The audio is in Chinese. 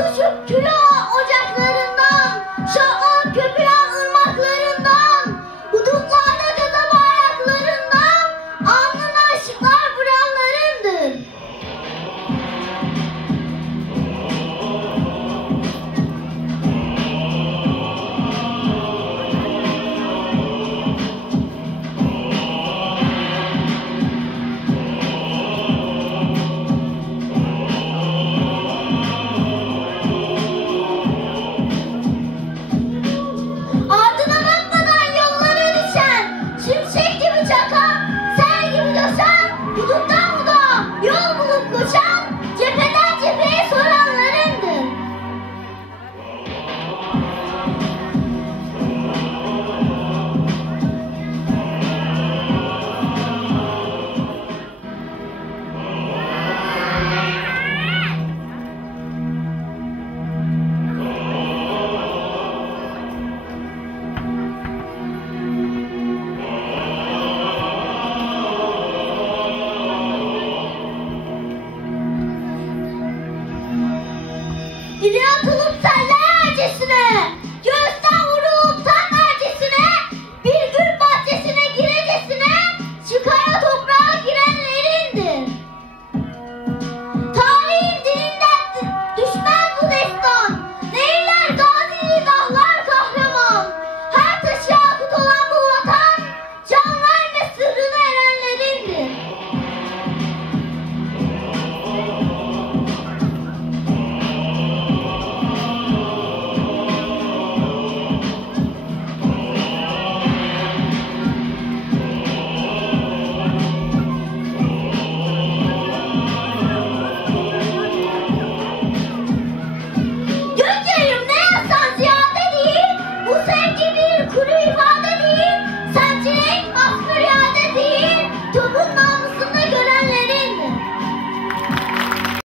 求求求